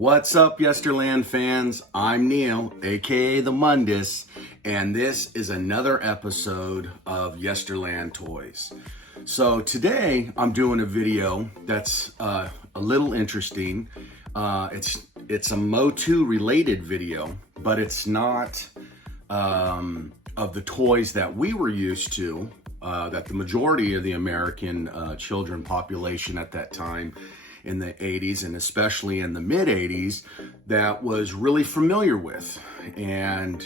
What's up, Yesterland fans? I'm Neil, aka the Mundus, and this is another episode of Yesterland Toys. So today I'm doing a video that's a little interesting. It's a MOTU related video, but it's not of the toys that we were used to, that the majority of the American children population at that time in the 80s and especially in the mid 80s that was really familiar with. And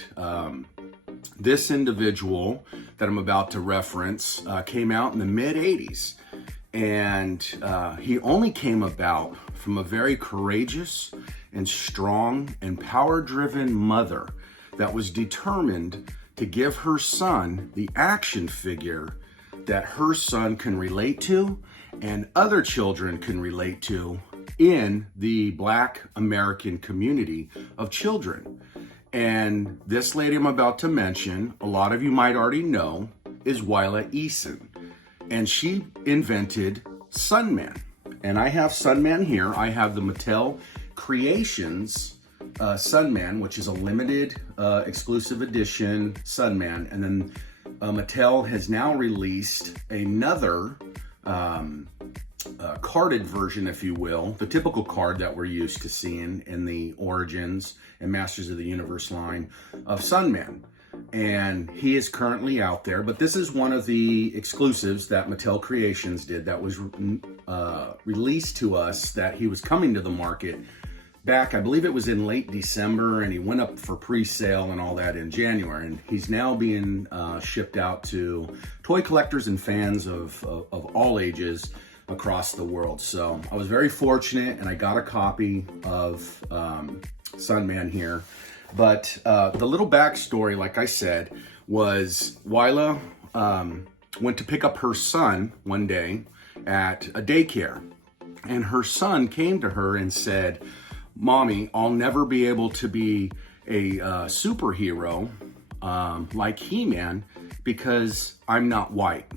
this individual that I'm about to reference came out in the mid 80s, and he only came about from a very courageous and strong and power-driven mother that was determined to give her son the action figure that her son can relate to and other children can relate to in the Black American community of children. And this lady I'm about to mention, a lot of you might already know, is Willa Eason. And she invented Sunman. And I have Sunman here. I have the Mattel Creations Sunman, which is a limited exclusive edition Sunman. And then Mattel has now released another carded version, if you will, the typical card that we're used to seeing in the Origins and Masters of the Universe line of Sunman. And he is currently out there, but this is one of the exclusives that Mattel Creations did that was released to us, that he was coming to the market back, I believe it was in late December, and he went up for pre-sale and all that in January, and he's now being shipped out to toy collectors and fans of all ages across the world. So I was very fortunate, and I got a copy of Sunman here. But the little backstory, like I said, was Willa went to pick up her son one day at a daycare, and her son came to her and said, "Mommy, I'll never be able to be a superhero like He-Man because I'm not white."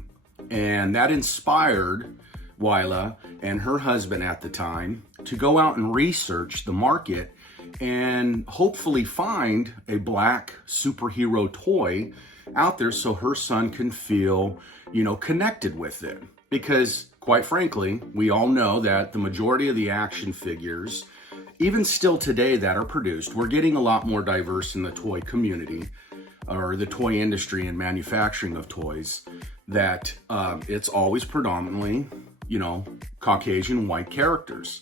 And that inspired Willa and her husband at the time to go out and research the market and hopefully find a Black superhero toy out there so her son can feel, connected with it. Because quite frankly, we all know that the majority of the action figures, even still today, that are produced, we're getting a lot more diverse in the toy community or the toy industry and manufacturing of toys, that it's always predominantly, Caucasian white characters.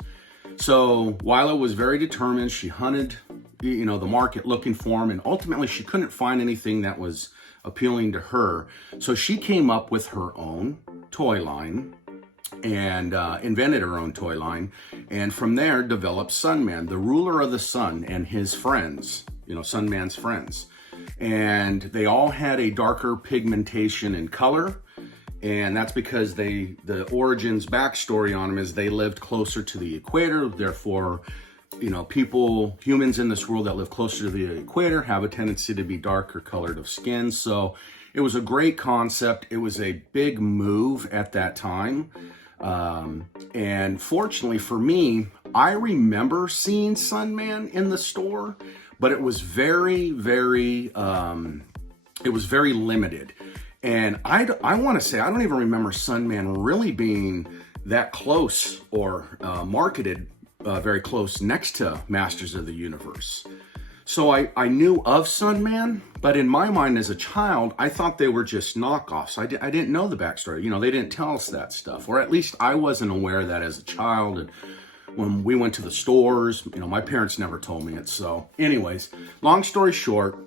So Willa was very determined. She hunted, the market looking for them, and ultimately she couldn't find anything that was appealing to her. So she came up with her own toy line and invented her own toy line, and from there developed Sunman, the ruler of the sun, and his friends, Sunman's friends. And they all had a darker pigmentation and color, and that's because the Origins backstory on them is they lived closer to the equator. Therefore, humans in this world that live closer to the equator have a tendency to be darker colored of skin. So it was a great concept. It was a big move at that time. And fortunately for me, I remember seeing Sunman in the store, but it was very, very, very limited. And I want to say, I don't even remember Sunman really being that close or marketed very close next to Masters of the Universe. So I knew of Sunman, but in my mind as a child, I thought they were just knockoffs. I didn't know the backstory. They didn't tell us that stuff, or at least I wasn't aware of that as a child. And when we went to the stores, my parents never told me it. So anyways, long story short,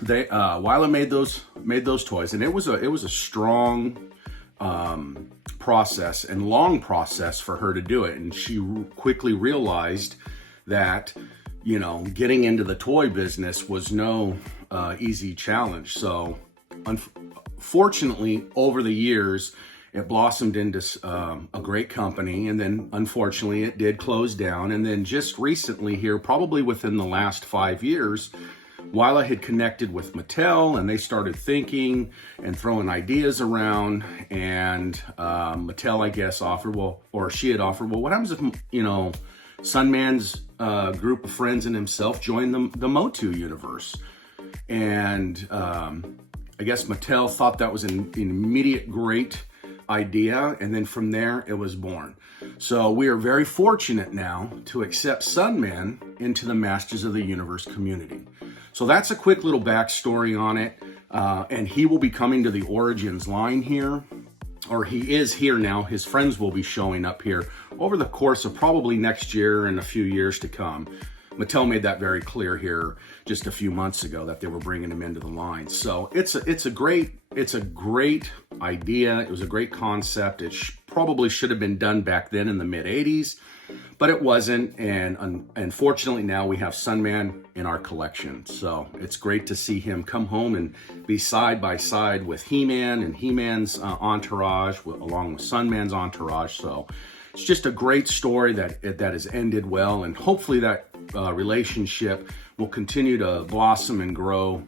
Willa made those toys, and it was a strong process and long process for her to do it. And she quickly realized that getting into the toy business was no easy challenge. So unfortunately, over the years, it blossomed into a great company, and then unfortunately it did close down. And then just recently here, probably within the last 5 years, Willa had connected with Mattel, and they started thinking and throwing ideas around, and Mattel, I guess, offered, she had offered, what happens if, Sunman's group of friends and himself joined the MOTU universe. And I guess Mattel thought that was an immediate great idea, and then from there it was born. So we are very fortunate now to accept Sunman into the Masters of the Universe community. So that's a quick little backstory on it, and he will be coming to the Origins line here, or he is here now. His friends will be showing up here over the course of probably next year and a few years to come. Mattel made that very clear here just a few months ago that they were bringing him into the line. So it's a great idea. It was a great concept. It probably should have been done back then in the mid 80s, but it wasn't. And unfortunately now we have Sunman in our collection. So it's great to see him come home and be side by side with He-Man and He-Man's entourage, along with Sunman's entourage. So it's just a great story that has ended well, and hopefully that relationship will continue to blossom and grow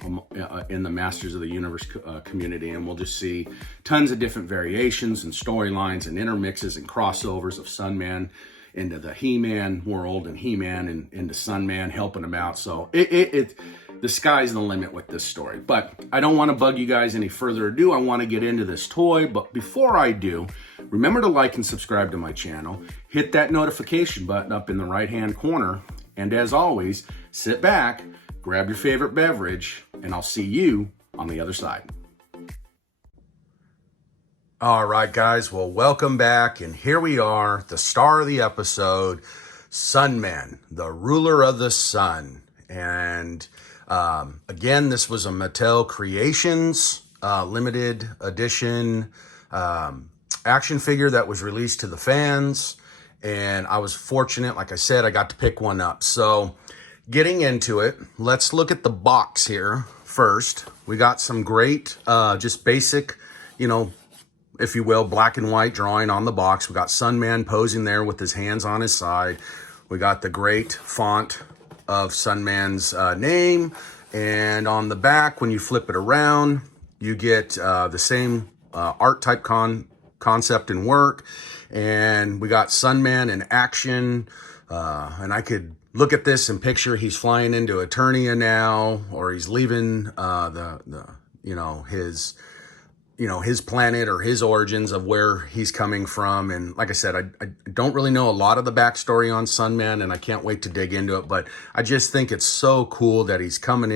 in the Masters of the Universe community, and we'll just see tons of different variations and storylines and intermixes and crossovers of Sunman into the He-Man world and He-Man into Sunman, helping him out. So the sky's the limit with this story. But I don't want to bug you guys any further ado. I want to get into this toy, but before I do, remember to like and subscribe to my channel. Hit that notification button up in the right-hand corner. And as always, sit back, grab your favorite beverage, and I'll see you on the other side. All right, guys. Well, welcome back. And here we are, the star of the episode, Sunman, the ruler of the sun. And again, this was a Mattel Creations limited edition action figure that was released to the fans. And I was fortunate, like I said, I got to pick one up. So getting into it, let's look at the box here first. We got some great, just basic, if you will, black and white drawing on the box. We got Sunman posing there with his hands on his side. We got the great font of Sunman's name. And on the back, when you flip it around, you get the same art type concept and work. And we got Sunman in action, and I could look at this and picture he's flying into Eternia now, or he's leaving his planet or his origins of where he's coming from. And like I said, I don't really know a lot of the backstory on Sunman, and I can't wait to dig into it, but I just think it's so cool that he's coming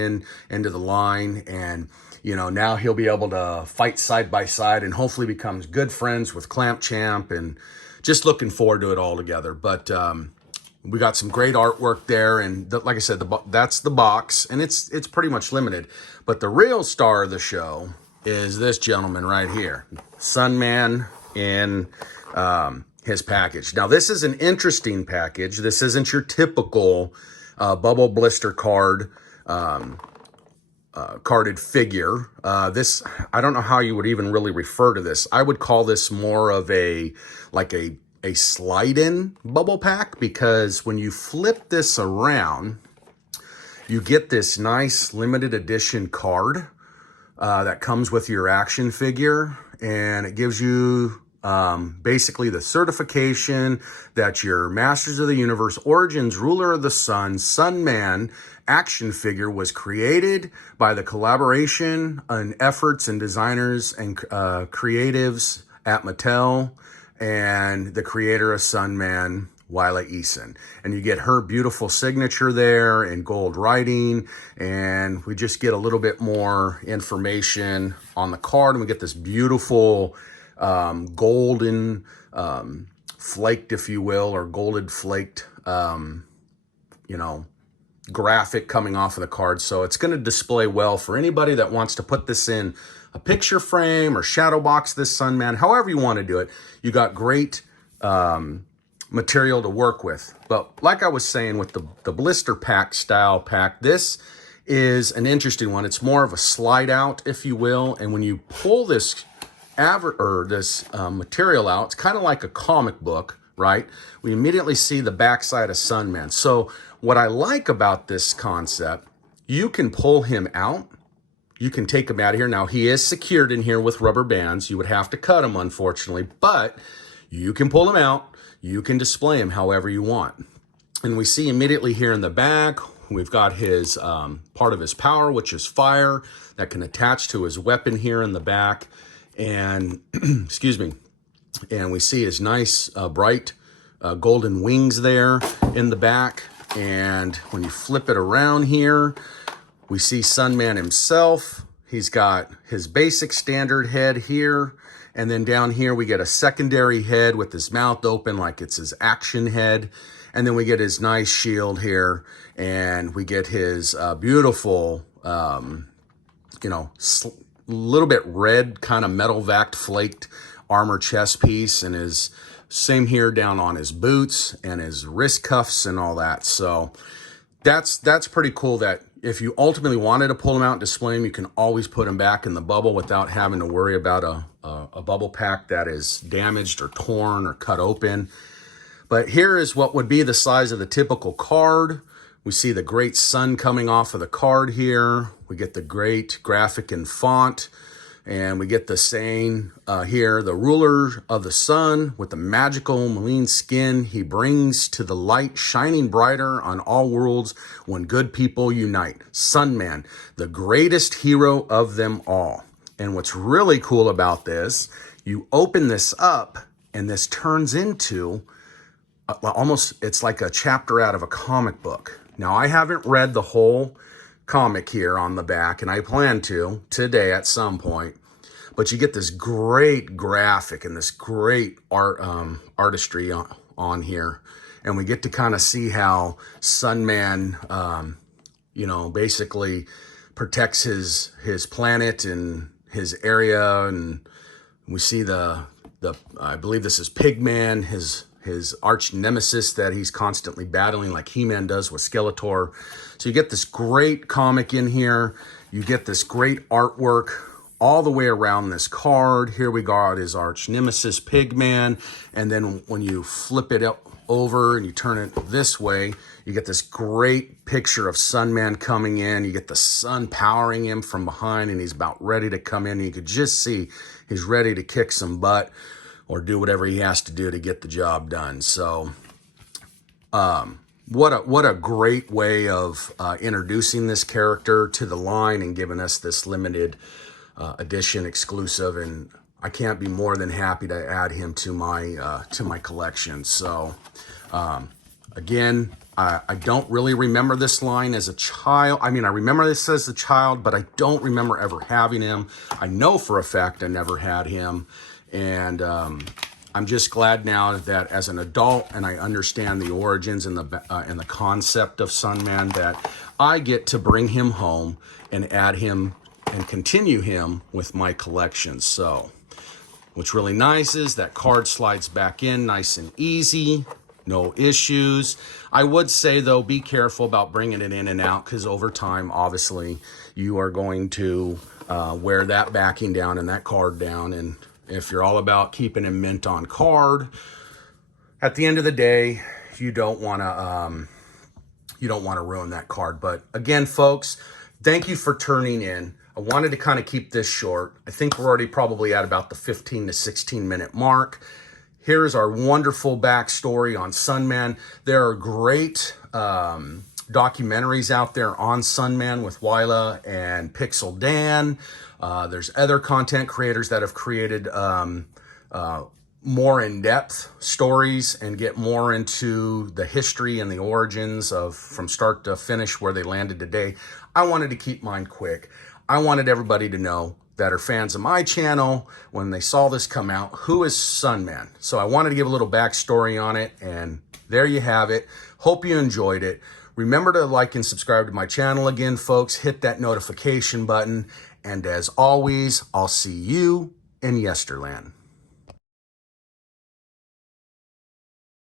into the line, and now he'll be able to fight side by side and hopefully becomes good friends with Clamp Champ, and just looking forward to it all together. But we got some great artwork there, and like I said, that's the box, and it's pretty much limited. But the real star of the show is this gentleman right here, Sunman in his package. Now, this is an interesting package. This isn't your typical bubble blister card carded figure. This, I don't know how you would even really refer to this. I would call this more of a slide-in bubble pack, because when you flip this around, you get this nice limited edition card that comes with your action figure, and it gives you basically the certification that your Masters of the Universe Origins Ruler of the Sun Sunman action figure was created by the collaboration and efforts and designers and creatives at Mattel and the creator of Sunman, Willa Eason. And you get her beautiful signature there in gold writing, and we just get a little bit more information on the card, and we get this beautiful golden flaked, if you will, or golded flaked graphic coming off of the card. So it's going to display well for anybody that wants to put this in a picture frame or shadow box this Sunman, however you want to do it. You got great material to work with. But like I was saying with the blister pack style pack, this is an interesting one. It's more of a slide out, if you will. And when you pull this material out, it's kind of like a comic book, right? We immediately see the backside of Sunman. So what I like about this concept, you can pull him out. You can take him out of here. Now, he is secured in here with rubber bands. You would have to cut him, unfortunately, but you can pull him out. You can display him however you want. And we see immediately here in the back, we've got his part of his power, which is fire, that can attach to his weapon here in the back. And, excuse me, and we see his nice bright golden wings there in the back. And when you flip it around here, we see Sunman himself. He's got his basic standard head here. And then down here, we get a secondary head with his mouth open like it's his action head. And then we get his nice shield here. And we get his beautiful, you know, little bit red kind of metal vac flaked armor chest piece. And his same here down on his boots and his wrist cuffs and all that. So that's pretty cool that if you ultimately wanted to pull him out and display him, you can always put him back in the bubble without having to worry about a bubble pack that is damaged or torn or cut open. But here is what would be the size of the typical card. We see the great sun coming off of the card here. We get the great graphic and font. And we get the saying here, the ruler of the sun with the magical malign skin, he brings to the light shining brighter on all worlds when good people unite. Sunman, the greatest hero of them all. And what's really cool about this, you open this up and this turns into almost, it's like a chapter out of a comic book. Now, I haven't read the whole comic here on the back, and I plan to today at some point. But you get this great graphic and this great artistry on here. And we get to kind of see how Sunman, you know, basically protects his planet and his area. And we see the I believe this is Pigman, his arch nemesis that he's constantly battling like He-Man does with Skeletor. So you get this great comic in here. You get this great artwork all the way around this card. Here we got his arch nemesis, Pigman. And then when you flip it over and you turn it this way, you get this great picture of Sunman coming in. You get the sun powering him from behind, and he's about ready to come in. You could just see he's ready to kick some butt or do whatever he has to do to get the job done. So what a great way of introducing this character to the line and giving us this limited edition exclusive. And I can't be more than happy to add him to my collection. So again, I don't really remember this line as a child. I mean, I remember this as a child, but I don't remember ever having him. I know for a fact I never had him. And I'm just glad now that as an adult and I understand the origins and the concept of Sunman, that I get to bring him home and add him and continue him with my collection. So what's really nice is that card slides back in nice and easy, no issues. I would say though, be careful about bringing it in and out, because over time, obviously, you are going to wear that backing down and that card down. And if you're all about keeping him mint on card, at the end of the day, you don't want to ruin that card. But again, folks, thank you for turning in. I wanted to kind of keep this short. I think we're already probably at about the 15 to 16 minute mark. Here's our wonderful backstory on Sunman. There are great documentaries out there on Sunman with Wyla and Pixel Dan. There's other content creators that have created more in-depth stories and get more into the history and the origins of from start to finish where they landed today. I wanted to keep mine quick. I wanted everybody to know that are fans of my channel, when they saw this come out, who is Sunman? So I wanted to give a little backstory on it, and there you have it. Hope you enjoyed it. Remember to like and subscribe to my channel again, folks. Hit that notification button. And as always, I'll see you in Yesterland.